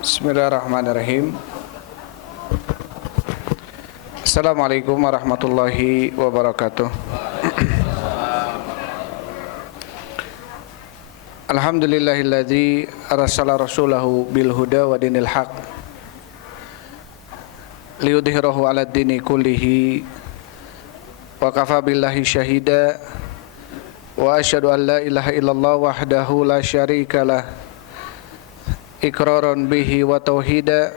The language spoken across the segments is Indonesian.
Bismillahirrahmanirrahim. Assalamualaikum warahmatullahi wabarakatuh. Alhamdulillahilladzi arsala rasulahu bil huda wa dinil haq liyudhhirahu 'alad dini kullihi wa kafa billahi syahida wa asyhadu an la ilaha illallah wahdahu la syarikalah iqraran bihi wa tauhida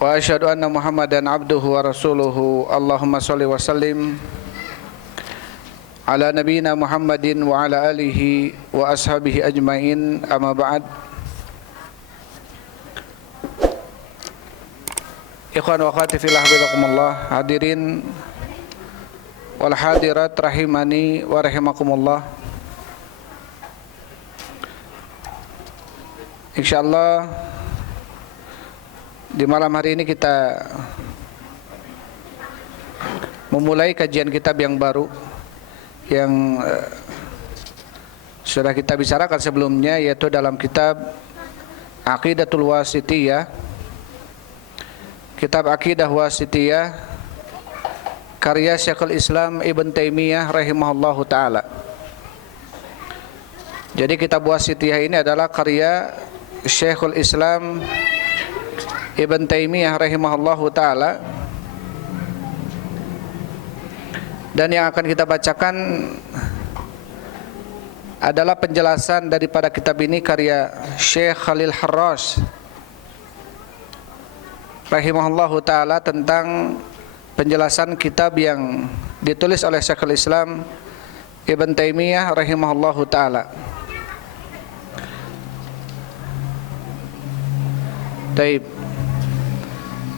wa asyhadu anna Muhammadan abduhu wa rasuluhu. Allahumma shalli wa sallim ala nabiyyina Muhammadin wa ala alihi wa ashabihi ajmain, amma ba'd. Ikhwan wa akhwati fillah, hafizakumullah, hadirin wal hadirat rahimani wa rahimakumullah. Insyaallah di malam hari ini kita memulai kajian kitab yang baru yang sudah kita bicarakan sebelumnya, yaitu dalam kitab Aqidatul Wasithiyah, kitab Aqidah Wasithiyah karya Syekhul Islam Ibn Taimiyah rahimahullahu ta'ala. Jadi kitab Wasithiyah ini adalah karya Syekhul Islam Ibn Taimiyah rahimahullahu ta'ala, dan yang akan kita bacakan adalah penjelasan daripada kitab ini karya Syekh Khalil Harras rahimahullahu ta'ala tentang penjelasan kitab yang ditulis oleh Syekhul Islam Ibn Taimiyah rahimahullahu ta'ala. Baik.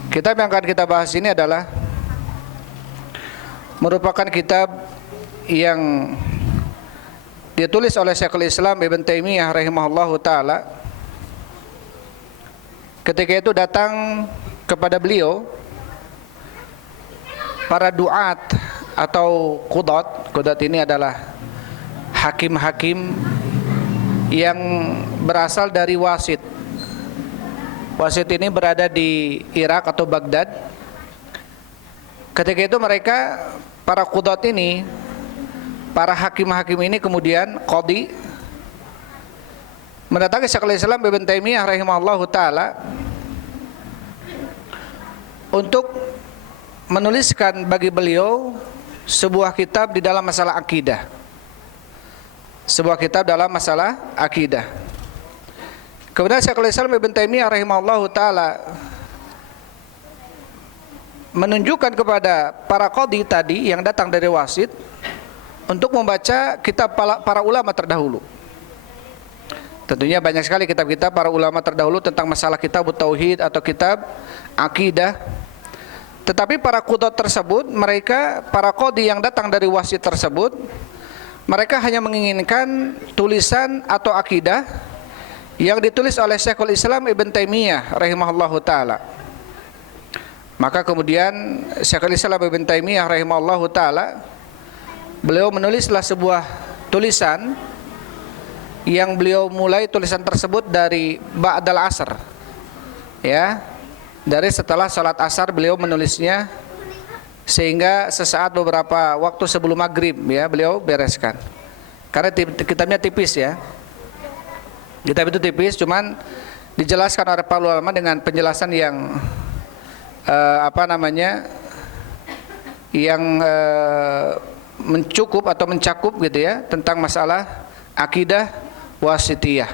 Kitab yang akan kita bahas ini adalah merupakan kitab yang ditulis oleh Syekhul Islam Ibn Taimiyah rahimahullahu ta'ala. Ketika itu datang kepada beliau para duat atau qudat. Qudat ini adalah hakim-hakim yang berasal dari Wasit. Wasit ini berada di Irak atau Baghdad. Ketika itu mereka, para qudat ini, para hakim-hakim ini kemudian qadhi mendatangi Syekhul Islam Ibn Taimiyah rahimahullahu ta'ala untuk menuliskan bagi beliau sebuah kitab di dalam masalah akidah. Sebuah kitab dalam masalah akidah. Kemudian Syekhul Islam Ibn Taimiyah rahimahullahu ta'ala menunjukkan kepada para qadhi tadi yang datang dari Wasit untuk membaca kitab para ulama terdahulu. Tentunya banyak sekali kitab-kitab para ulama terdahulu tentang masalah kitab tauhid atau kitab akidah. Tetapi para qudat tersebut, mereka, para qadhi yang datang dari Wasit tersebut, mereka hanya menginginkan tulisan atau akidah yang ditulis oleh Syekhul Islam Ibn Taimiyah rahimahullahu ta'ala. Maka kemudian Syekhul Islam Ibn Taimiyah rahimahullahu ta'ala, beliau menulislah sebuah tulisan yang beliau mulai tulisan tersebut dari ba'dal asar, ya, dari setelah salat asar beliau menulisnya, sehingga sesaat beberapa waktu sebelum maghrib, ya, beliau bereskan. Karena kitabnya tipis, ya. Kitab itu tipis, cuman dijelaskan oleh para ulama dengan penjelasan yang mencukup atau mencakup gitu, ya, tentang masalah akidah wasithiyah.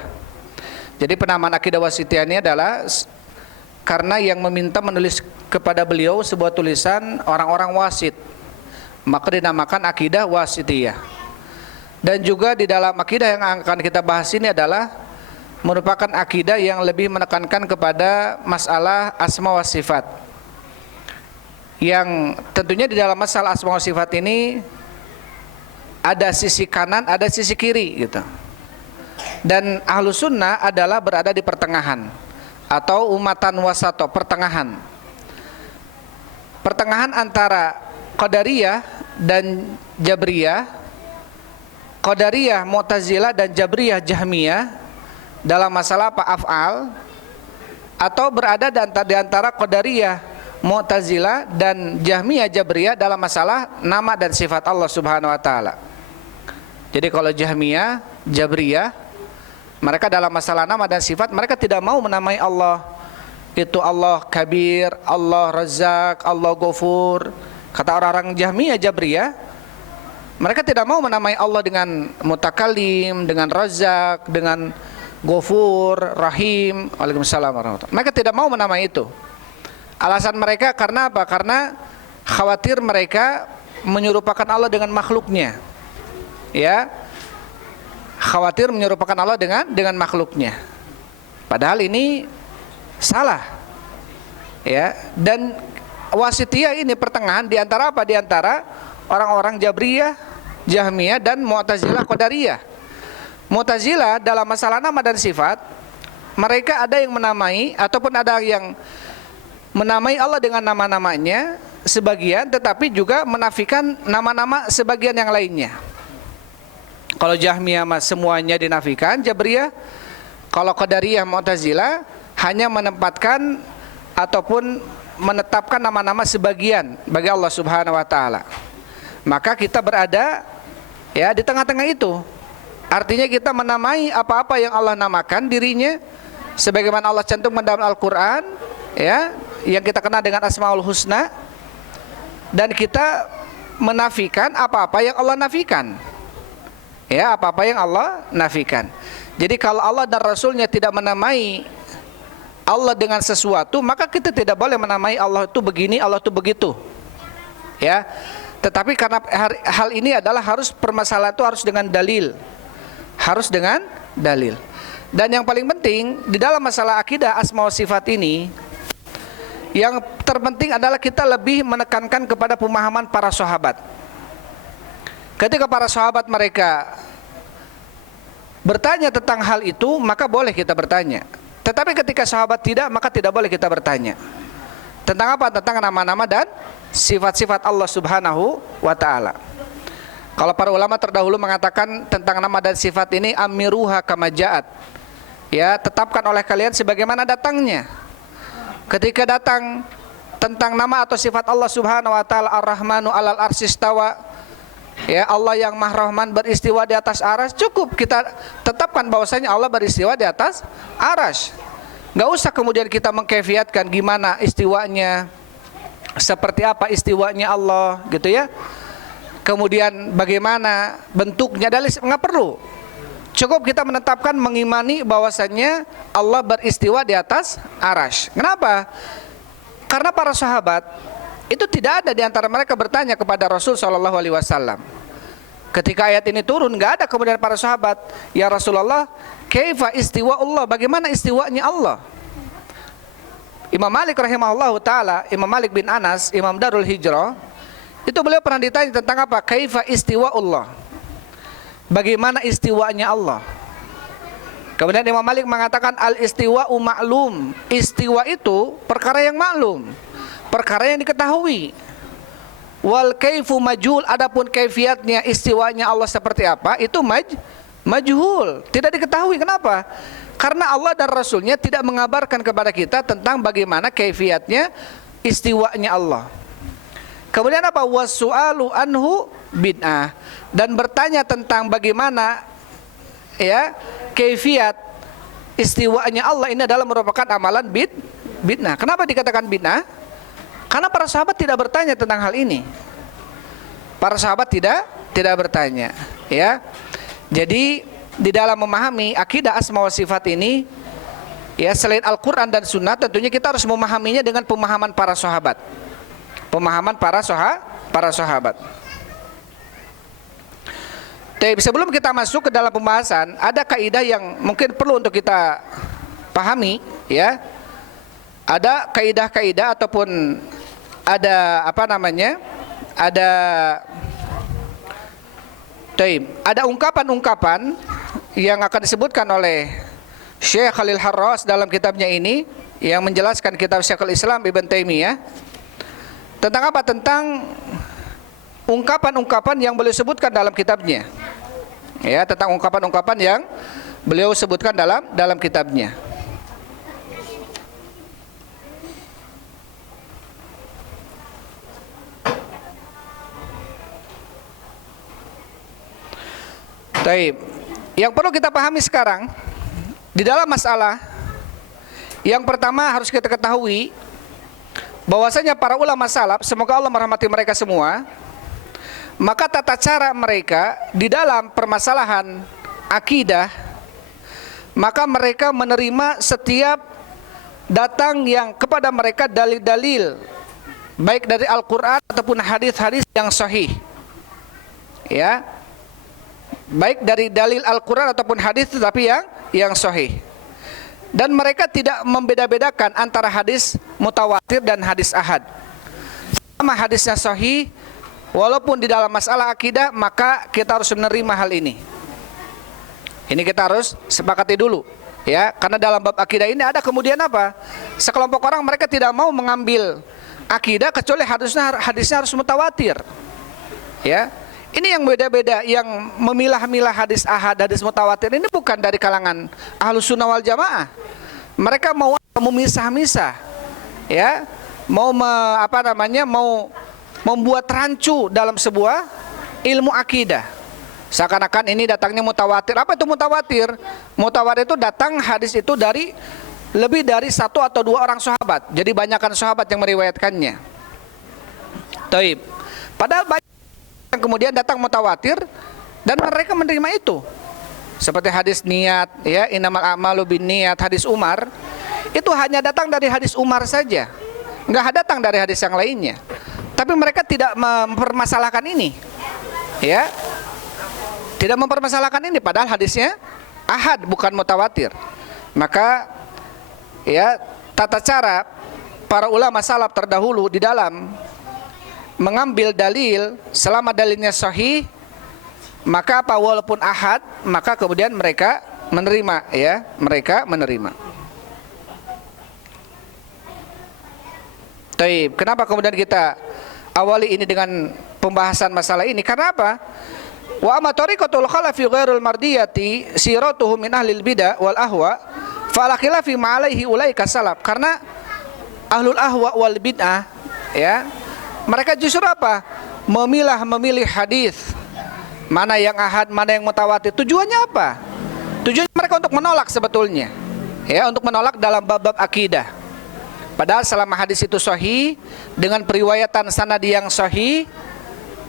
Jadi penamaan akidah wasithiyah ini adalah karena yang meminta menulis kepada beliau sebuah tulisan orang-orang wasit, maka dinamakan akidah wasithiyah. Dan juga di dalam akidah yang akan kita bahas ini adalah merupakan akidah yang lebih menekankan kepada masalah asma wa sifat, yang tentunya di dalam masalah asma wa sifat ini ada sisi kanan, ada sisi kiri gitu. Dan Ahlus Sunnah adalah berada di pertengahan, atau umatan wasato, pertengahan. Pertengahan antara Qadariyah dan Jabriyah, Qadariyah Mu'tazilah dan Jabriyah Jahmiyah, dalam masalah apa af'al, atau berada di antara Qadariyah, Mu'tazilah dan Jahmiyah Jabriyah dalam masalah nama dan sifat Allah Subhanahu wa taala. Jadi kalau Jahmiyah, Jabriyah, mereka dalam masalah nama dan sifat mereka tidak mau menamai Allah itu Allah Kabir, Allah Razzaq, Allah Ghafur. Kata orang-orang Jahmiyah Jabriyah, mereka tidak mau menamai Allah dengan Mutakallim, dengan Razzaq, dengan Ghafur, Rahim. Waalaikumsalam warahmatullahi wabarakatuh. Mereka tidak mau menamai itu. Alasan mereka karena apa? Karena khawatir mereka menyerupakan Allah dengan makhluknya. Ya. Khawatir menyerupakan Allah dengan makhluknya. Padahal ini salah. Ya, dan wasitiyah ini pertengahan di antara apa? Di antara orang-orang Jabriyah, Jahmiyah dan Mu'tazilah Qadariyah. Mu'tazilah dalam masalah nama dan sifat, mereka ada yang menamai ataupun ada yang menamai Allah dengan nama-namanya sebagian, tetapi juga menafikan nama-nama sebagian yang lainnya. Kalau Jahmiyah semuanya dinafikan, Jabriyah, kalau Qadariyah, Mu'tazilah hanya menempatkan ataupun menetapkan nama-nama sebagian bagi Allah Subhanahu wa taala. Maka kita berada ya di tengah-tengah itu. Artinya kita menamai apa-apa yang Allah namakan dirinya sebagaimana Allah cantumkan dalam Al-Qur'an, ya, yang kita kenal dengan Asmaul Husna, dan kita menafikan apa-apa yang Allah nafikan. Ya, apa-apa yang Allah nafikan. Jadi kalau Allah dan Rasulnya tidak menamai Allah dengan sesuatu, maka kita tidak boleh menamai Allah itu begini, Allah itu begitu. Ya. Tetapi karena hal ini adalah permasalahan itu harus dengan dalil. Harus dengan dalil. Dan yang paling penting di dalam masalah akidah asma wa sifat ini, yang terpenting adalah kita lebih menekankan kepada pemahaman para sahabat. Ketika para sahabat mereka bertanya tentang hal itu, maka boleh kita bertanya. Tetapi ketika sahabat tidak, maka tidak boleh kita bertanya. Tentang apa? Tentang nama-nama dan sifat-sifat Allah Subhanahu wa ta'ala. Kalau para ulama terdahulu mengatakan tentang nama dan sifat ini, amiruha kama ja'at. Ya, tetapkan oleh kalian sebagaimana datangnya. Ketika datang tentang nama atau sifat Allah Subhanahu wa ta'ala, Ar-Rahmanu 'alal arsy istawa, ya, Allah yang Maha Rahman beristiwa di atas aras, cukup kita tetapkan bahwasanya Allah beristiwa di atas aras. Enggak usah kemudian kita mengkaifiatkan gimana istiwanya, seperti apa istiwanya Allah, gitu ya. Kemudian bagaimana bentuknya, enggak perlu. Cukup kita menetapkan, mengimani bahwasanya Allah beristiwa di atas aras. Kenapa? Karena para sahabat itu tidak ada di antara mereka bertanya kepada Rasul sallallahu alaihi wasallam. Ketika ayat ini turun, enggak ada kemudian para sahabat, ya Rasulullah, kaifa istiwa Allah? Bagaimana istiwanya Allah? Imam Malik rahimahullahu taala, Imam Malik bin Anas, Imam Darul Hijrah, itu beliau pernah ditanya tentang apa? Kaifa istiwa Allah? Bagaimana istiwanya Allah? Kemudian Imam Malik mengatakan al-istiwa'u ma'lum. Istiwa itu perkara yang maklum, perkara yang diketahui. Wal kaifu majhul, adapun kaifiatnya istiwanya Allah seperti apa, itu majhul, tidak diketahui. Kenapa? Karena Allah dan Rasulnya tidak mengabarkan kepada kita tentang bagaimana kaifiatnya istiwanya Allah. Kemudian apa? Wasu'alu anhu bid'ah, dan bertanya tentang bagaimana ya kaifiat istiwanya Allah ini adalah merupakan amalan bid'ah. Kenapa dikatakan bid'ah? Karena para sahabat tidak bertanya tentang hal ini. Para sahabat tidak bertanya, ya. Jadi di dalam memahami akidah asma wa sifat ini, ya, selain Al-Qur'an dan Sunnah, tentunya kita harus memahaminya dengan pemahaman para sahabat. Pemahaman para sahabat. Tapi sebelum kita masuk ke dalam pembahasan, ada kaidah yang mungkin perlu untuk kita pahami, ya. Ada kaidah-kaidah ataupun ada ada ungkapan-ungkapan yang akan disebutkan oleh Syekh Khalil Harras dalam kitabnya ini, yang menjelaskan kitab Syekhul Islam Ibn Taimiyah. Tentang apa? Tentang ungkapan-ungkapan yang beliau sebutkan dalam kitabnya. Ya, tentang ungkapan-ungkapan yang beliau sebutkan dalam kitabnya. Taib. Yang perlu kita pahami sekarang di dalam masalah yang pertama harus kita ketahui bahwasanya para ulama salaf, semoga Allah merahmati mereka semua, maka tata cara mereka di dalam permasalahan akidah, maka mereka menerima setiap datang yang kepada mereka dalil-dalil baik dari Al-Quran ataupun hadis-hadis yang sahih, ya, baik dari dalil Al-Quran ataupun hadis tetapi yang sahih. Dan mereka tidak membeda-bedakan antara hadis mutawatir dan hadis ahad. Sama hadisnya sahih, walaupun di dalam masalah akidah, maka kita harus menerima hal ini. Ini kita harus sepakati dulu, ya, karena dalam bab akidah ini ada kemudian apa? Sekelompok orang mereka tidak mau mengambil akidah kecuali hadisnya harus mutawatir, ya. Ini yang beda-beda, yang memilah-milah hadis ahad, hadis mutawatir ini bukan dari kalangan Ahlus Sunnah wal Jamaah. Mereka mau memisah-misah, ya, mau mau membuat rancu dalam sebuah ilmu akidah. Seakan-akan ini datangnya mutawatir. Apa itu mutawatir? Mutawatir itu datang hadis itu dari lebih dari 1 atau 2 orang sahabat. Jadi banyakkan sahabat yang meriwayatkannya. Taib. Padahal banyak yang kemudian datang mutawatir dan mereka menerima itu, seperti hadis niat, ya, innamal a'malu binniyat, hadis Umar itu hanya datang dari hadis Umar saja, nggak datang dari hadis yang lainnya. Tapi mereka tidak mempermasalahkan ini, ya, tidak mempermasalahkan ini, padahal hadisnya ahad bukan mutawatir. Maka, ya, tata cara para ulama salaf terdahulu di dalam mengambil dalil, selama dalilnya sahih, maka apa, walaupun ahad, maka kemudian mereka menerima, ya, mereka menerima. Taib. Kenapa kemudian kita awali ini dengan pembahasan masalah ini? Karena apa? Wa amma tariqatul khalafi ghairul mardiyati siratuhum min ahlil bidah wal ahwa fa la khilafi ma alaihi ulaika salaf. Karena ahlul ahwa wal bid'ah, ya, mereka justru apa? Memilih hadis mana yang ahad, mana yang mutawatir. Tujuannya apa? Tujuannya mereka untuk menolak sebetulnya, ya, untuk menolak dalam bab-bab akidah. Padahal selama hadis itu sahih dengan periwayatan sanad yang sahih,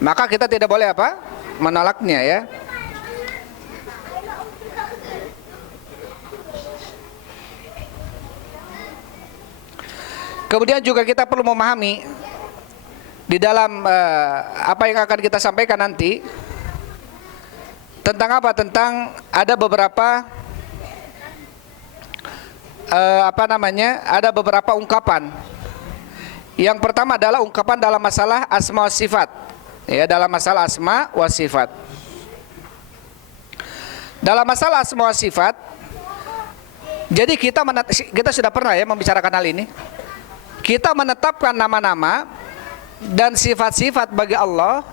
maka kita tidak boleh apa? Menolaknya, ya. Kemudian juga kita perlu memahami di dalam apa yang akan kita sampaikan nanti tentang apa? Tentang ada beberapa ada beberapa ungkapan. Yang pertama adalah ungkapan dalam masalah asma wa sifat, ya, dalam masalah asma wa sifat. Dalam masalah asma wa sifat, jadi kita sudah pernah, ya, membicarakan hal ini. Kita menetapkan nama-nama dan sifat-sifat bagi Allah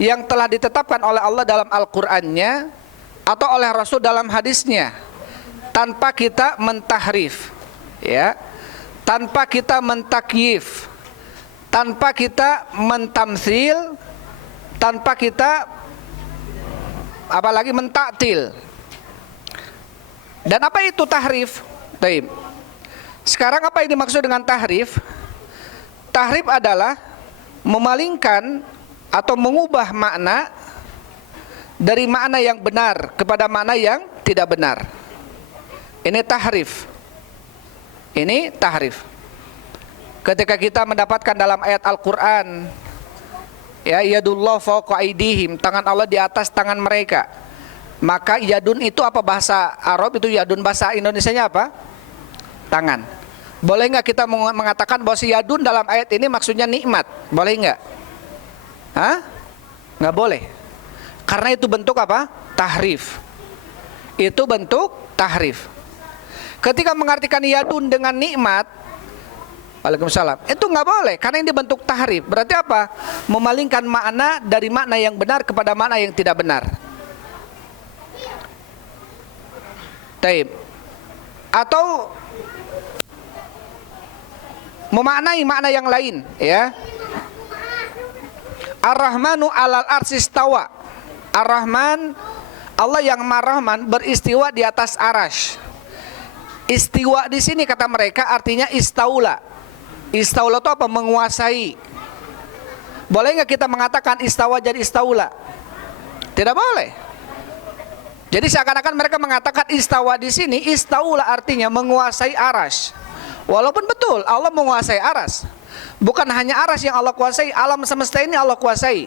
yang telah ditetapkan oleh Allah dalam Al-Qur'annya atau oleh Rasul dalam hadisnya, tanpa kita mentahrif, ya, tanpa kita mentakyif, tanpa kita mentamtsil, tanpa kita apalagi mentaktil. Dan apa itu tahrif? Taib. Sekarang apa yang dimaksud dengan tahrif? Tahrif adalah memalingkan atau mengubah makna dari makna yang benar kepada makna yang tidak benar. Ini tahrif. Ini tahrif. Ketika kita mendapatkan dalam ayat Al-Qur'an, ya, yadullah fawqa aydihim, tangan Allah di atas tangan mereka. Maka yadun itu apa bahasa Arab? Itu yadun, bahasa Indonesianya apa? Tangan. Boleh nggak kita mengatakan bahwa si yadun dalam ayat ini maksudnya nikmat? Boleh nggak? Hah? Nggak boleh. Karena itu bentuk apa? Tahrif. Itu bentuk tahrif. Ketika mengartikan yadun dengan nikmat, waalaikumsalam, itu nggak boleh, karena ini bentuk tahrif. Berarti apa? Memalingkan makna dari makna yang benar kepada makna yang tidak benar. Taib. Atau memaknai makna yang lain, ya. Ar-Rahmanu 'alal arsy istawa. Ar-Rahman, Allah yang Maha-Rahman, beristiwa di atas arasy. Istiwa di sini kata mereka artinya istaula. Istaula itu apa? Menguasai. Boleh nggak kita mengatakan istawa jadi istaula? Tidak boleh. Jadi seakan-akan mereka mengatakan istawa di sini, istaula artinya menguasai arasy. Walaupun betul Allah menguasai aras. Bukan hanya aras yang Allah kuasai, alam semesta ini Allah kuasai.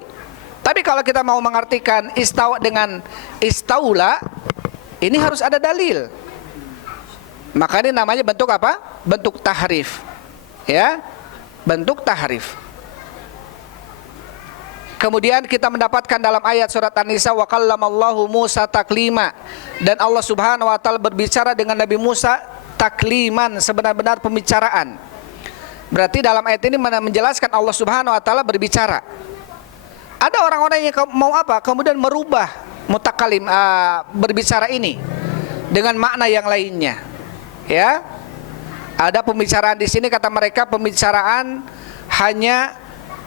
Tapi kalau kita mau mengartikan istawa dengan istaula, ini harus ada dalil. Maka ini namanya bentuk apa? Bentuk tahrif. Ya, bentuk tahrif. Kemudian kita mendapatkan dalam ayat surat An-Nisa, wa kallamallahu Musa taklima, dan Allah Subhanahu wa taala berbicara dengan Nabi Musa takliman, sebenar-benar pembicaraan. Berarti dalam ayat ini menjelaskan Allah Subhanahu wa taala berbicara. Ada orang-orang yang mau apa? Kemudian merubah mutakalim, berbicara ini dengan makna yang lainnya. Ya, ada pembicaraan di sini kata mereka pembicaraan hanya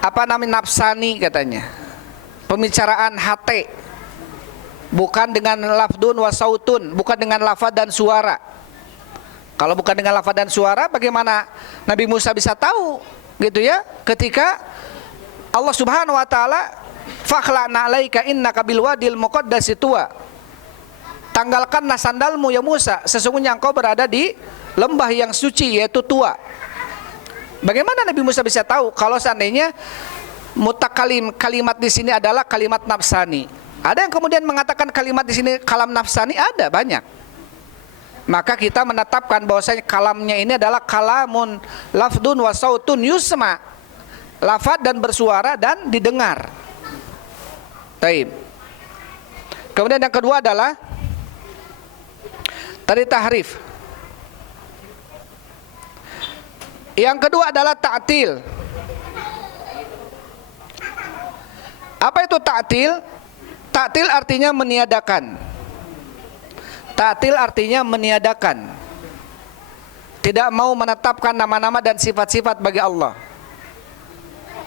apa namanya nafsani katanya, pembicaraan hati, bukan dengan lafdun wa sautun, bukan dengan lafaz dan suara. Kalau bukan dengan lafaz dan suara, bagaimana Nabi Musa bisa tahu gitu ya? Ketika Allah Subhanahu wa taala fakhla'na 'alaika innaka bil wadil muqaddasi tuwa. Tanggalkanlah sandalmu ya Musa, sesungguhnya engkau berada di lembah yang suci yaitu Tua. Bagaimana Nabi Musa bisa tahu kalau seandainya mutakalim kalimat di sini adalah kalimat nafsani? Ada yang kemudian mengatakan kalimat di sini kalam nafsani, ada banyak. Maka kita menetapkan bahwasanya kalamnya ini adalah kalamun lafdun wa sautun yusma, lafaz dan bersuara dan didengar. Taib. Kemudian yang kedua adalah tadi tahrif. Yang kedua adalah ta'til. Apa itu ta'til? Ta'til artinya meniadakan. Ta'til artinya meniadakan. Tidak mau menetapkan nama-nama dan sifat-sifat bagi Allah.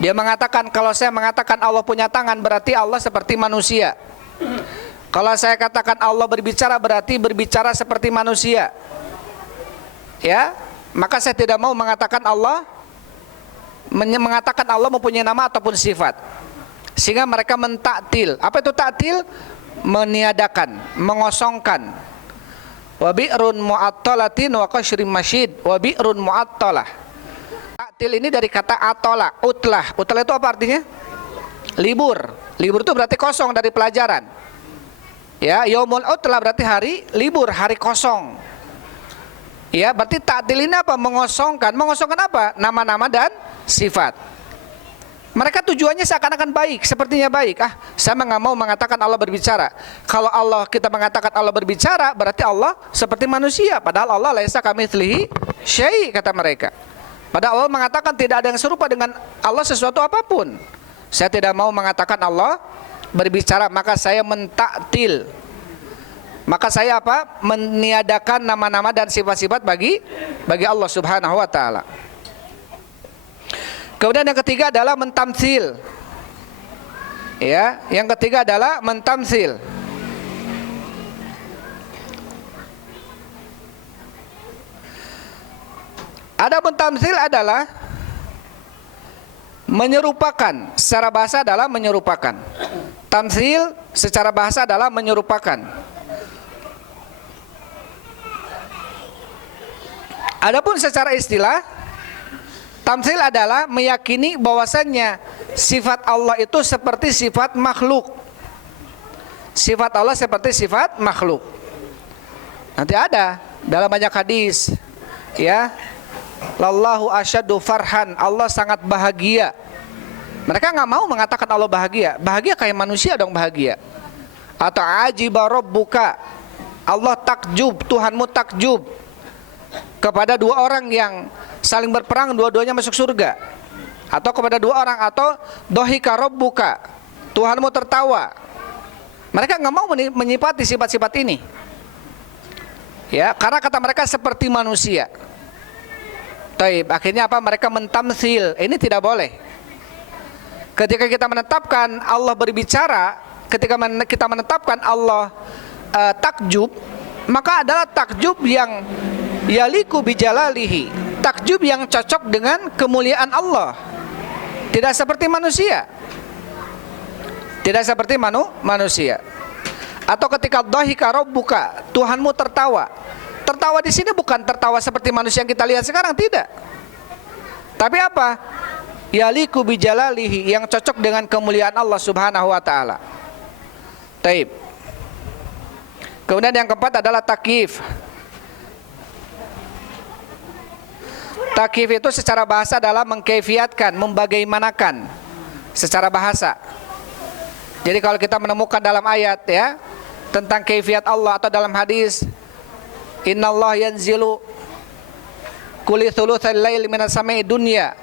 Dia mengatakan, kalau saya mengatakan Allah punya tangan, berarti Allah seperti manusia. Kalau saya katakan Allah berbicara, berarti berbicara seperti manusia. Ya, maka saya tidak mau mengatakan Allah mempunyai nama ataupun sifat. Sehingga mereka mentaktil. Apa itu taktil? Meniadakan, mengosongkan. Wa bi'run mu'attalatin wa qasyrim masyid. Wa bi'run mu'attalah. Taktil ini dari kata atola, utlah. Utlah itu apa artinya? Libur. Libur itu berarti kosong dari pelajaran. Ya, yaumul utlah berarti hari libur, hari kosong. Ya, berarti ta'til ini apa? Mengosongkan. Mengosongkan apa? Nama-nama dan sifat. Mereka tujuannya seakan-akan baik, sepertinya baik. Saya nggak mau mengatakan Allah berbicara. Kalau kita mengatakan Allah berbicara, berarti Allah seperti manusia. Padahal Allah laisa kamitslihi syai', kata mereka. Padahal Allah mengatakan tidak ada yang serupa dengan Allah sesuatu apapun. Saya tidak mau mengatakan Allah berbicara, maka saya mentaktil. Maka saya apa? Meniadakan nama-nama dan sifat-sifat bagi Allah Subhanahu wa taala. Kemudian yang ketiga adalah mentamtsil. Ya, yang ketiga adalah mentamtsil. Ada mentamtsil adalah menyerupakan. Secara bahasa adalah menyerupakan. Tamtsil secara bahasa adalah menyerupakan. Adapun secara istilah, tamtsil adalah meyakini bahwasannya sifat Allah itu seperti sifat makhluk. Sifat Allah seperti sifat makhluk. Nanti ada dalam banyak hadis, ya, lallahu asyaddu farhan, Allah sangat bahagia. Mereka nggak mau mengatakan Allah bahagia. Bahagia kayak manusia dong bahagia. Atau ajiba rabbuka, Allah takjub, Tuhanmu takjub kepada dua orang yang saling berperang, dua-duanya masuk surga. Atau kepada dua orang, atau dohika rabbuka, Tuhanmu tertawa. Mereka nggak mau menyifati sifat-sifat ini. Ya, karena kata mereka seperti manusia. Taib, akhirnya apa? Mereka mentamsil. Ini tidak boleh. Ketika kita menetapkan Allah berbicara, ketika kita menetapkan Allah takjub, maka adalah takjub yang yaliku bijalalihi, takjub yang cocok dengan kemuliaan Allah. Tidak seperti manusia. Tidak seperti manusia. Atau ketika dhahika rabbuka, Tuhanmu tertawa. Tertawa di sini bukan tertawa seperti manusia yang kita lihat sekarang, tidak. Tapi apa? Yaliku bijalalihi, yang cocok dengan kemuliaan Allah Subhanahu wa taala. Taib. Kemudian yang keempat adalah takyif. Takyif itu secara bahasa adalah mengkaifiatkan, membagaimanakan secara bahasa. Jadi kalau kita menemukan dalam ayat ya tentang kaifiat Allah, atau dalam hadis innallaha yanzilu kulli thulutsal lail minas sama'i dunya,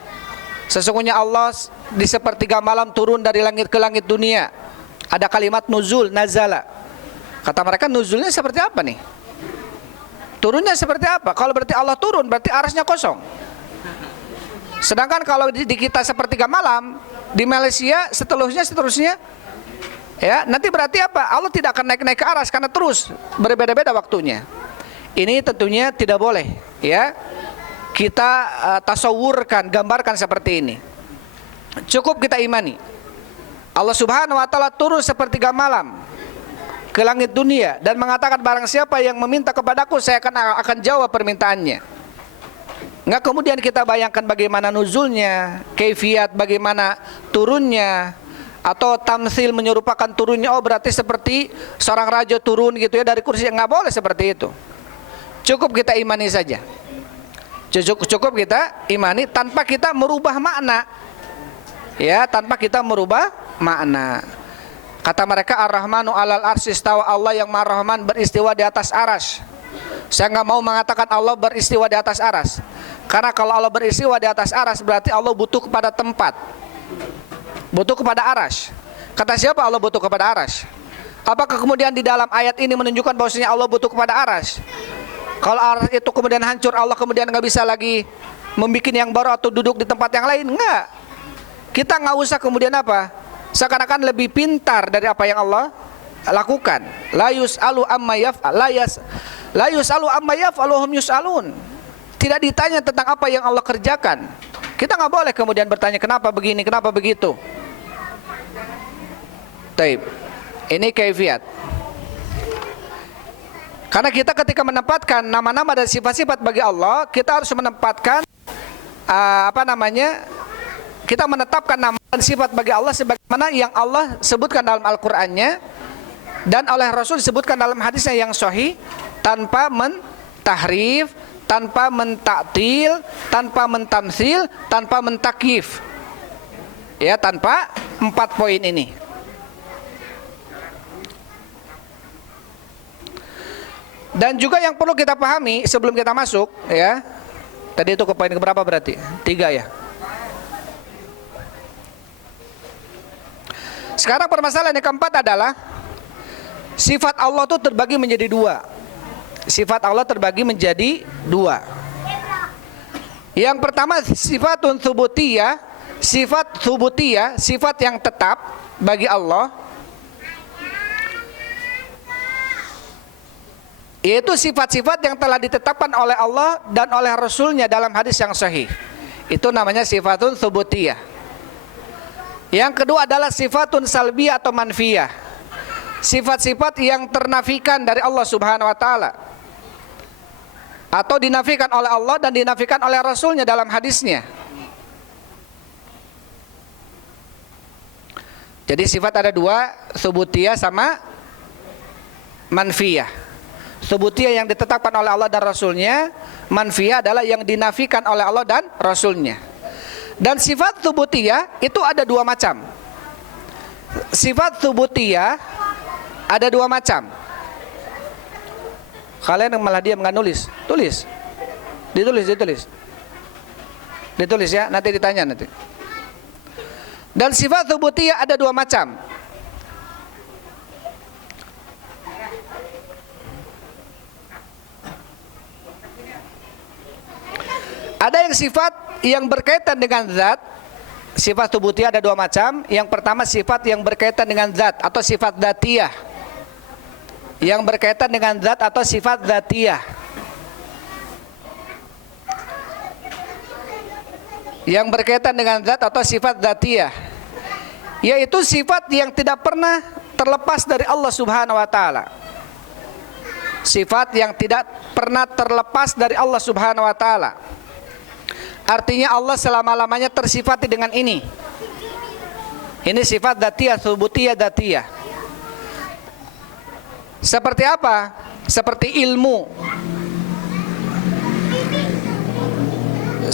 sesungguhnya Allah di sepertiga malam turun dari langit ke langit dunia. Ada kalimat nuzul, nazala. Kata mereka nuzulnya seperti apa nih? Turunnya seperti apa? Kalau berarti Allah turun, berarti arasnya kosong. Sedangkan kalau di kita sepertiga malam, di Malaysia seterusnya ya, nanti berarti apa? Allah tidak akan naik ke aras karena terus berbeda-beda waktunya. Ini tentunya tidak boleh ya kita tasawurkan, gambarkan seperti ini. Cukup kita imani Allah Subhanahu wa taala turun sepertiga malam ke langit dunia dan mengatakan barang siapa yang meminta kepadaku, saya akan jawab permintaannya. Enggak kemudian kita bayangkan bagaimana nuzulnya, kaifiat bagaimana turunnya, atau tamsil menyerupakan turunnya, oh berarti seperti seorang raja turun gitu ya dari kursi. Enggak boleh seperti itu. Cukup kita imani saja. Cukup kita imani tanpa kita merubah makna. Ya, tanpa kita merubah makna. Kata mereka Ar-Rahmanu 'alal arsy istawa, Allah yang Maha Rahman beristiwa di atas aras. Saya enggak mau mengatakan Allah beristiwa di atas aras. Karena kalau Allah beristiwa di atas aras berarti Allah butuh kepada tempat. Butuh kepada aras. Kata siapa Allah butuh kepada aras? Apakah kemudian di dalam ayat ini menunjukkan bahwasanya Allah butuh kepada aras? Kalau aras itu kemudian hancur, Allah kemudian nggak bisa lagi membuat yang baru atau duduk di tempat yang lain? Enggak. Kita nggak usah kemudian apa? Seakan-akan lebih pintar dari apa yang Allah lakukan. La yus'alu amma yaf'al, la yus'alu amma yaf'alu hum yus'alun. Tidak ditanya tentang apa yang Allah kerjakan. Kita nggak boleh kemudian bertanya kenapa begini, kenapa begitu. Taib. Ini kaifiat. Karena kita ketika menempatkan nama-nama dan sifat-sifat bagi Allah, kita harus menempatkan kita menetapkan nama dan sifat bagi Allah sebagaimana yang Allah sebutkan dalam Al-Qur'annya dan oleh Rasul disebutkan dalam hadisnya yang sahih, tanpa mentahrif, tanpa mentaktil, tanpa mentamsil, tanpa mentakyif. Ya, tanpa 4 poin ini. Dan juga yang perlu kita pahami sebelum kita masuk, ya. Tadi itu ke poin keberapa berarti? 3 ya. Sekarang permasalahan yang keempat adalah sifat Allah itu terbagi menjadi 2. Sifat Allah terbagi menjadi 2. Yang pertama sifatun tsubutiyah, sifat tsubutiyah, sifat yang tetap bagi Allah, yaitu sifat-sifat yang telah ditetapkan oleh Allah dan oleh Rasulnya dalam hadis yang sahih. Itu namanya sifatun tsubutiyah. Yang kedua adalah sifatun salbiyah atau manfiyah, sifat-sifat yang ternafikan dari Allah Subhanahu wa taala, atau dinafikan oleh Allah dan dinafikan oleh Rasulnya dalam hadisnya. Jadi sifat ada 2, tsubutiyah sama manfiyah. Tsubutiyah yang ditetapkan oleh Allah dan Rasulnya, manfiyah adalah yang dinafikan oleh Allah dan Rasulnya. Dan sifat tsubutiyah itu ada 2 macam. Sifat tsubutiyah ada 2 macam. Kalian yang malah diam nggak nulis, ditulis ya, nanti ditanya nanti. Dan sifat tsubutiyah ada 2 macam. Ada yang sifat yang berkaitan dengan zat. Sifat subutiyah ada dua macam. Yang pertama sifat yang berkaitan dengan zat atau sifat dzatiyah. Yang berkaitan dengan zat atau sifat dzatiyah. Yang berkaitan dengan zat atau sifat dzatiyah, yaitu sifat yang tidak pernah terlepas dari Allah Subhanahu wa taala. Sifat yang tidak pernah terlepas dari Allah Subhanahu wa taala. Artinya Allah selama-lamanya tersifati dengan ini. Ini sifat dzatiyah, subutiyah dzatiyah. Seperti apa? Seperti ilmu.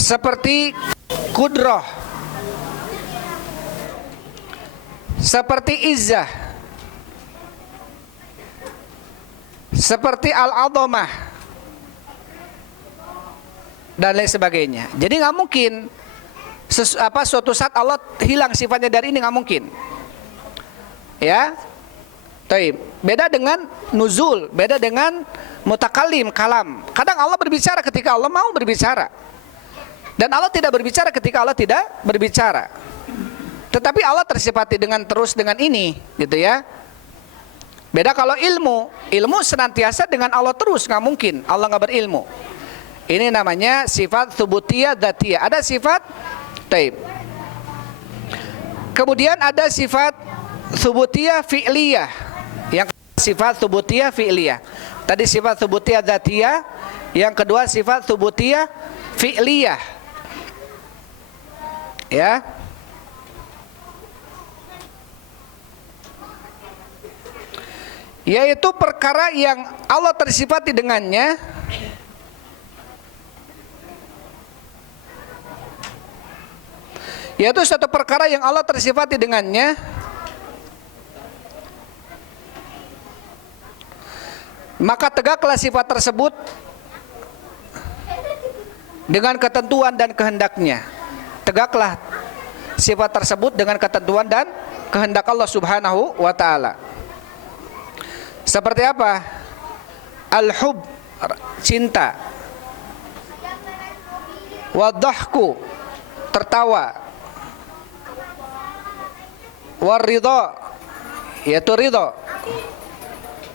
Seperti kudrah. Seperti izzah. Seperti al-'azamah dan lain sebagainya. Jadi nggak mungkin suatu saat Allah hilang sifatnya dari ini, nggak mungkin. Ya, taib. Beda dengan nuzul, beda dengan mutakalim, kalam. Kadang Allah berbicara ketika Allah mau berbicara, dan Allah tidak berbicara ketika Allah tidak berbicara. Tetapi Allah tersifati dengan terus dengan ini, gitu ya. Beda kalau ilmu senantiasa dengan Allah terus, nggak mungkin Allah nggak berilmu. Ini namanya sifat subutiyah dzatiyah. Ada sifat taib. Kemudian ada sifat subutiyah fi'liyah. Yang sifat subutiyah fi'liyah. Tadi sifat subutiyah dzatiyah, yang kedua sifat subutiyah fi'liyah. Ya. Yaitu perkara yang Allah tersifati dengannya, yaitu suatu perkara yang Allah tersifati dengannya, maka tegaklah sifat tersebut dengan ketentuan dan kehendaknya. Tegaklah sifat tersebut dengan ketentuan dan kehendak Allah Subhanahu wa ta'ala. Seperti apa? Al-hub, cinta. Wadhahku, tertawa. Waridha, yaitu ridha.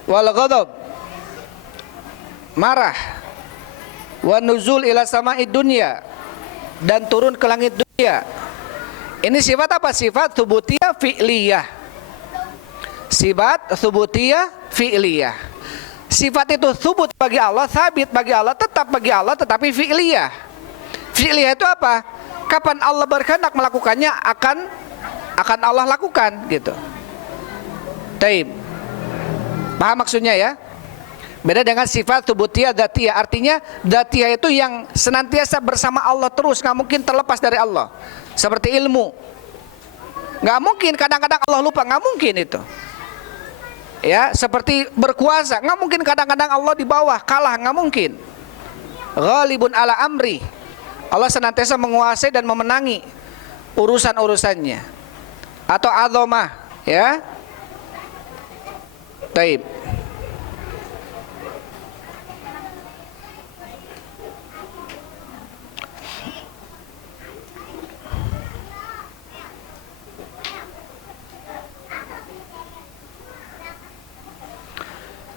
Wal ghadab, marah. Wan nuzul ila sama'id dunya, dan turun ke langit dunia. Ini sifat apa? Sifat subutiyah fi'liyah. Sifat subutiyah fi'liyah. Sifat itu subut bagi Allah, sabit bagi Allah, tetap bagi Allah, tetapi fi'liyah. Fi'liyah itu apa? Kapan Allah berkehendak melakukannya, akan Allah lakukan, gitu. Taib. Paham maksudnya ya? Beda dengan sifat subutiyah dzatiyah. Artinya dzatiyah itu yang senantiasa bersama Allah terus, nggak mungkin terlepas dari Allah. Seperti ilmu, nggak mungkin kadang-kadang Allah lupa, nggak mungkin itu. Ya, seperti berkuasa, nggak mungkin kadang-kadang Allah di bawah kalah, nggak mungkin. Ghalibun ala amri, Allah senantiasa menguasai dan memenangi urusan-urusannya. Atau azamah, ya. Taib.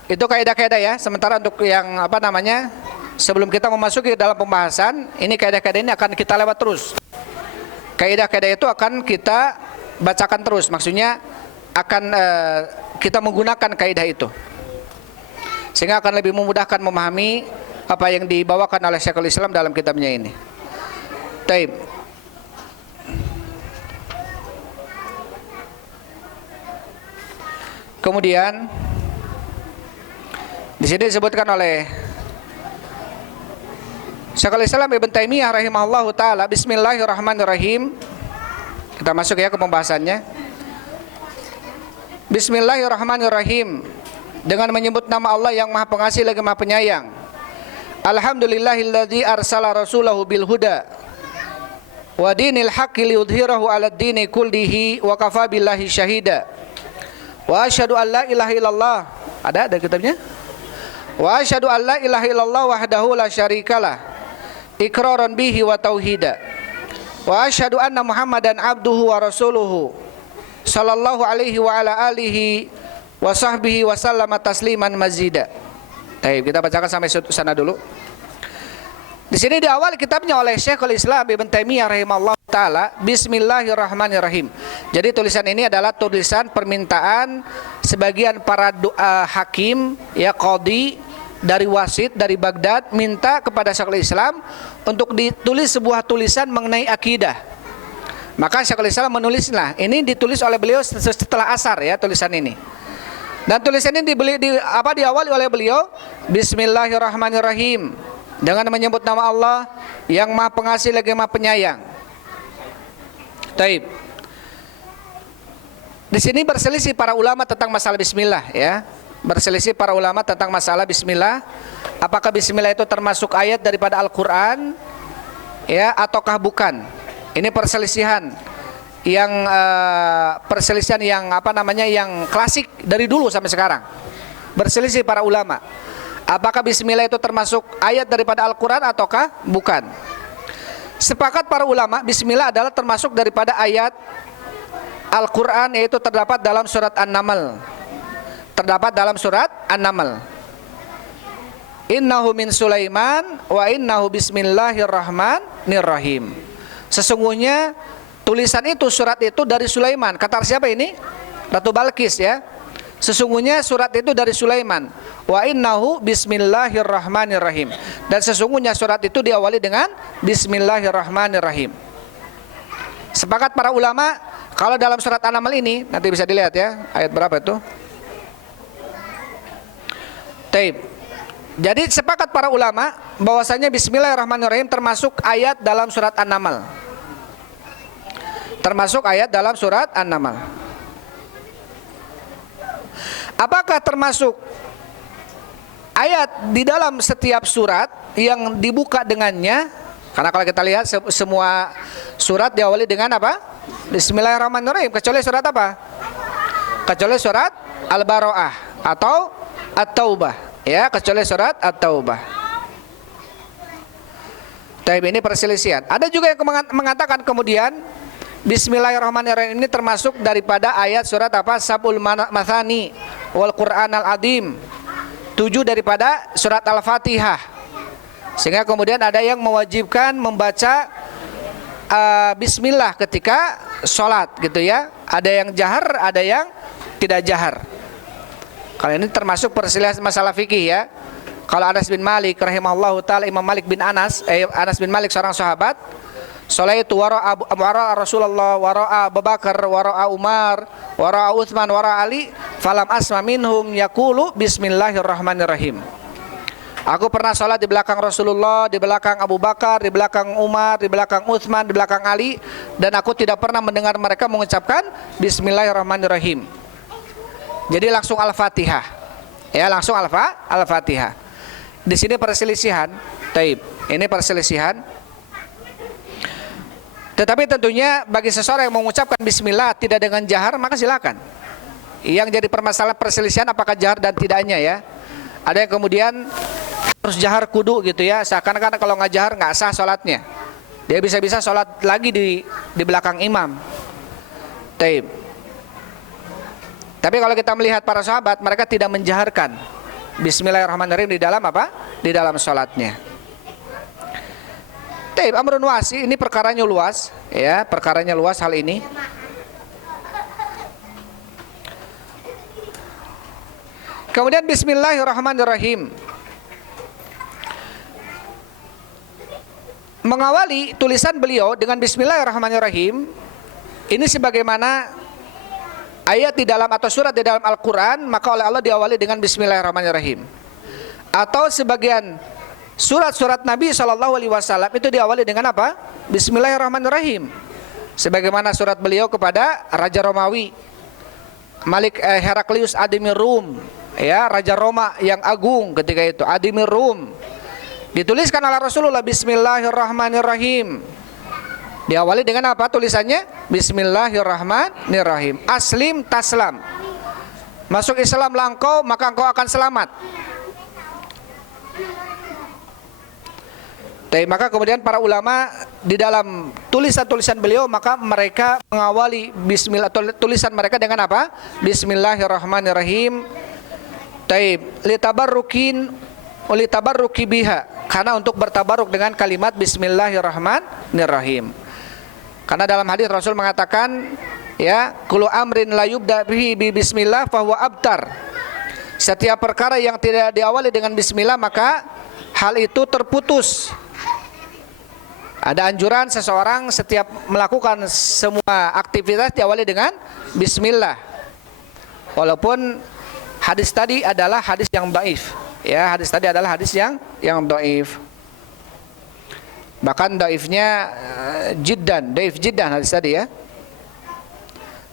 Itu kaidah-kaidah ya. Sementara untuk yang sebelum kita memasuki dalam pembahasan, ini kaidah-kaidah ini akan kita lewat terus. Kaidah-kaidah itu akan kita bacakan terus. Maksudnya akan kita menggunakan kaidah itu, sehingga akan lebih memudahkan memahami apa yang dibawakan oleh Syekhul Islam dalam kitabnya ini. Taib. Kemudian di sini disebutkan oleh Syekhul Islam Ibn Taimiyah rahimahullahu taala, bismillahirrahmanirrahim. Kita masuk ya ke pembahasannya. Bismillahirrahmanirrahim. Dengan menyebut nama Allah yang Maha Pengasih lagi Maha Penyayang. Alhamdulillahilladzi arsala rasulahu bil huda wa dinil haqqi liyudhhirahu 'alad dini kullihi wa kafa billahi syahida. Wa asyhadu an la ilaha illallah. Ada kitabnya? Wa asyhadu an la ilaha illallah wahdahu la syarikalah iqraran bihi wa tauhida. Wa asyhadu anna Muhammadan abduhu wa rasuluhu sallallahu alaihi wa ala alihi wa sahbihi wa sallama tasliman mazida. Baik, kita bacakan sampai sana dulu. Di sini di awal kitabnya oleh Syekhul Islam Ibnu Taimiyah rahimahullah taala, Bismillahirrahmanirrahim. Jadi tulisan ini adalah tulisan permintaan sebagian para hakim, ya qadhi dari Wasit dari Baghdad, minta kepada Syekhul Islam untuk ditulis sebuah tulisan mengenai akidah. Maka Syekhul Islam menulislah. Ini ditulis oleh beliau setelah asar, ya, tulisan ini. Dan tulisan ini diawali oleh beliau Bismillahirrahmanirrahim, dengan menyebut nama Allah yang Maha Pengasih lagi Maha Penyayang. Taib. Di sini berselisih para ulama tentang masalah bismillah, ya. Berselisih para ulama tentang masalah bismillah. Apakah bismillah itu termasuk ayat daripada Al-Qur'an, ya, ataukah bukan? Ini perselisihan yang yang klasik dari dulu sampai sekarang. Berselisih para ulama. Apakah bismillah itu termasuk ayat daripada Al-Quran ataukah bukan? Sepakat para ulama, bismillah adalah termasuk daripada ayat Al-Quran, yaitu terdapat dalam surat An-Naml. Terdapat dalam surat An-Naml. Innahu min Sulaiman wa innahu bismillahirrahmanirrahim. Sesungguhnya tulisan itu, surat itu dari Sulaiman. Kata siapa ini? Ratu Balkis, ya. Sesungguhnya surat itu dari Sulaiman. Wa innahu bismillahirrahmanirrahim. Dan sesungguhnya surat itu diawali dengan bismillahirrahmanirrahim. Sepakat para ulama kalau dalam surat An-Naml ini, nanti bisa dilihat, ya, ayat berapa itu? Taib. Jadi sepakat para ulama bahwasanya bismillahirrahmanirrahim termasuk ayat dalam surat An-Naml. Termasuk ayat dalam surat An-Naml. Apakah termasuk ayat di dalam setiap surat yang dibuka dengannya? Karena kalau kita lihat semua surat diawali dengan apa? Bismillahirrahmanirrahim, kecuali surat apa? Kecuali surat Al-Bara'ah atau At-Taubah, ya, kecuali surat At-Taubah. Tapi ini perselisihan. Ada juga yang mengatakan kemudian Bismillahirrahmanirrahim ini termasuk daripada ayat surat apa? Sab'ul Mathani wal Qur'an al-Adim, 7 daripada surat Al-Fatihah. Sehingga kemudian ada yang mewajibkan membaca bismillah ketika sholat, gitu, ya. Ada yang jahar, ada yang tidak jahar. Kalau ini termasuk perselisihan masalah fikih, ya. Kalau Anas bin Malik rahimahullahu taala, Imam Malik bin Anas bin Malik seorang sahabat, Salaitu wara'a Rasulullah wara'a Abu Bakar wara'a Umar wara'a Utsman wara'a Ali falam asma minhum yaqulu bismillahirrahmanirrahim. Aku pernah salat di belakang Rasulullah, di belakang Abu Bakar, di belakang Umar, di belakang Utsman, di belakang Ali, dan aku tidak pernah mendengar mereka mengucapkan bismillahirrahmanirrahim. Jadi langsung Al-Fatihah. Ya, langsung Al-Fatihah. Di sini perselisihan. Taib. Ini perselisihan. Tetapi tentunya bagi seseorang yang mengucapkan bismillah tidak dengan jahar, maka silakan. Yang jadi permasalahan perselisihan apakah jahar dan tidaknya, ya. Ada yang kemudian harus jahar kudu, gitu, ya. Seakan-akan kalau nggak jahar nggak sah sholatnya. Dia bisa-bisa sholat lagi di belakang imam. Taib. Tapi kalau kita melihat para sahabat, mereka tidak menjaharkan bismillahirrahmanirrahim di dalam apa? Di dalam sholatnya. Taib, amrun wasi, ini perkaranya luas, ya, perkaranya luas hal ini. Kemudian bismillahirrahmanirrahim. Mengawali tulisan beliau dengan bismillahirrahmanirrahim, ini sebagaimana ayat di dalam atau surat di dalam Al-Quran, maka oleh Allah diawali dengan bismillahirrahmanirrahim. Atau sebagian surat-surat Nabi SAW itu diawali dengan apa? Bismillahirrahmanirrahim. Sebagaimana surat beliau kepada Raja Romawi, Malik Heraklius Adimir Rum, ya, Raja Roma yang agung ketika itu, Adimir Rum. Dituliskan oleh Rasulullah Bismillahirrahmanirrahim. Diawali dengan apa tulisannya? Bismillahirrahmanirrahim. Aslim taslam. Masuk Islam langkau, maka engkau akan selamat. Maka kemudian para ulama di dalam tulisan-tulisan beliau, maka mereka mengawali bismillah, tulisan mereka dengan apa? Bismillahirrahmanirrahim. Litabarruki biha, karena untuk bertabaruk dengan kalimat bismillahirrahmanirrahim. Karena dalam hadis Rasul mengatakan, ya, kullu amrin la yubda bihi bi bismillah fahuwa abtar. Setiap perkara yang tidak diawali dengan bismillah, maka hal itu terputus. Ada anjuran seseorang setiap melakukan semua aktivitas diawali dengan bismillah. Walaupun hadis tadi adalah hadis yang dhaif. Ya, hadis tadi adalah hadis yang dhaif. Bahkan dhaifnya dhaif jiddan hadis tadi, ya.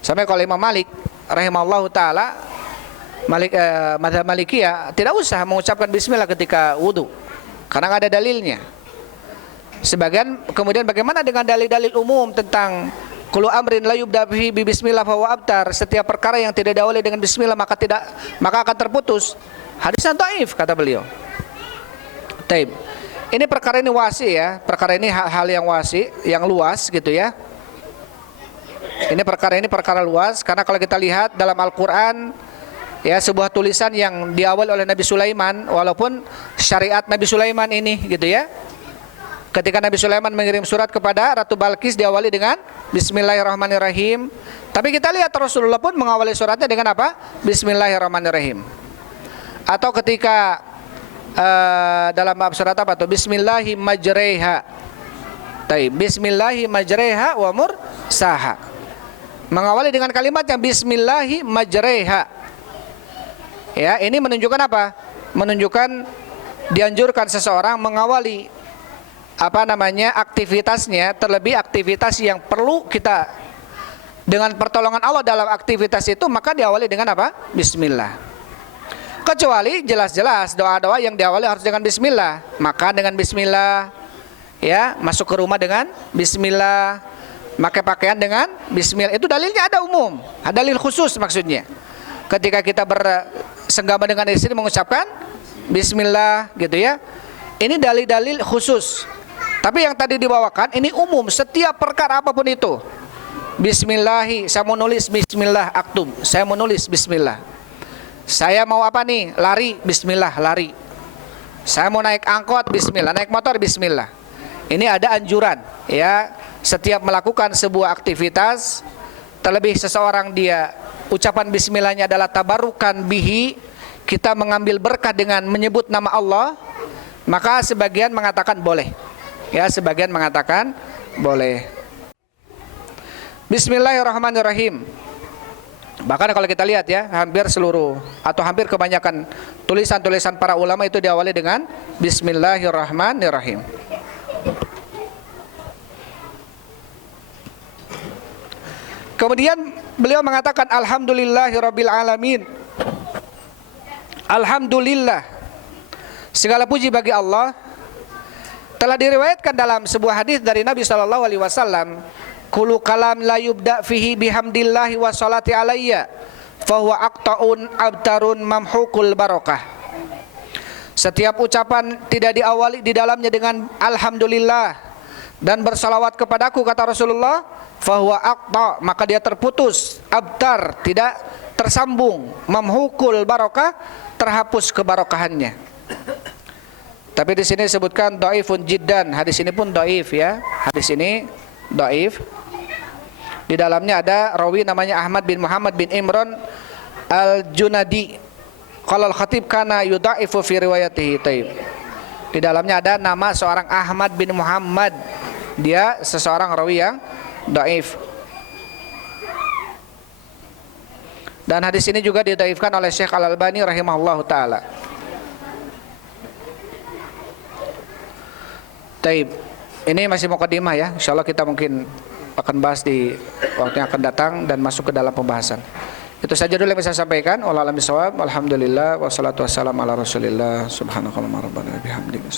Sampai kalau Imam Malik rahimallahu taala, mazhab Malikiyah tidak usah mengucapkan bismillah ketika wudu karena nggak ada dalilnya. Sebagian kemudian bagaimana dengan dalil-dalil umum tentang kullu amrin la yubda bihi bi bismillah fa huwa abtar, setiap perkara yang tidak diawali dengan bismillah maka akan terputus. Hadisnya dhaif kata beliau. Taib. Ini perkara ini wasi, ya, perkara ini hal yang wasi, yang luas gitu, ya. Ini perkara luas karena kalau kita lihat dalam Al-Qur'an, ya, sebuah tulisan yang diawali oleh Nabi Sulaiman, walaupun syariat Nabi Sulaiman ini gitu, ya. Ketika Nabi Sulaiman mengirim surat kepada Ratu Balkis diawali dengan Bismillahirrahmanirrahim. Tapi kita lihat Rasulullah pun mengawali suratnya dengan apa? Bismillahirrahmanirrahim. Atau ketika dalam surat apa tuh? Bismillahimajreha. Bismillahimajreha wa mursaha. Mengawali dengan kalimat yang Bismillahimajreha. Ya, ini menunjukkan apa? Menunjukkan dianjurkan seseorang mengawali aktivitasnya, terlebih aktivitas yang perlu kita dengan pertolongan Allah dalam aktivitas itu, maka diawali dengan apa? Bismillah. Kecuali jelas-jelas doa-doa yang diawali harus dengan bismillah. Makan dengan bismillah, ya, masuk ke rumah dengan bismillah, pakai pakaian dengan bismillah. Itu dalilnya ada umum, ada dalil khusus maksudnya. Ketika kita bersenggama dengan istri mengucapkan bismillah gitu, ya. Ini dalil-dalil khusus. Tapi yang tadi dibawakan ini umum, setiap perkara apapun itu. Bismillahi, saya mau nulis bismillah aktub, saya mau nulis bismillah. Saya mau apa nih? Lari, bismillah, lari. Saya mau naik angkot, bismillah, naik motor, bismillah. Ini ada anjuran, ya, setiap melakukan sebuah aktivitas, terlebih seseorang dia ucapan bismillahnya adalah tabarukan bihi, kita mengambil berkah dengan menyebut nama Allah, maka sebagian mengatakan boleh. Ya, sebagian mengatakan boleh. Bismillahirrahmanirrahim. Bahkan kalau kita lihat, ya, hampir seluruh atau hampir kebanyakan tulisan-tulisan para ulama itu diawali dengan Bismillahirrahmanirrahim. Kemudian beliau mengatakan alhamdulillahirabbil alamin. Alhamdulillah, segala puji bagi Allah. Telah diriwayatkan dalam sebuah hadis dari Nabi SAW, kullu kalam la yubda fihi bihamdillahi wa salati alayya fahuwa aqta'un abtarun mamhukul barakah. Setiap ucapan tidak diawali di dalamnya dengan alhamdulillah dan bersalawat kepadaku, kata Rasulullah, fahuwa aqta', maka dia terputus, abtar, tidak tersambung, mamhukul barakah, terhapus kebarokahannya. Tapi di sini disebutkan dhaifun jiddan. Hadis ini pun dhaif, ya. Hadis ini dhaif. Di dalamnya ada rawi namanya Ahmad bin Muhammad bin Imran Al-Junadi. Qala al-Khatib kana yudhaifu fi riwayatihi. Di dalamnya ada nama seorang Ahmad bin Muhammad. Dia seseorang rawi yang dhaif. Dan hadis ini juga didhaifkan oleh Syekh Al-Albani rahimahullahu taala. Taib. Ini masih muqaddimah, ya. Insyaallah kita mungkin akan bahas di waktu yang akan datang dan masuk ke dalam pembahasan. Itu saja dulu yang bisa saya sampaikan. Wallahu a'lam bishawab. Alhamdulillah wassalatu wassalamu ala Rasulillah. Subhanakallahumma rabbana bihamdika.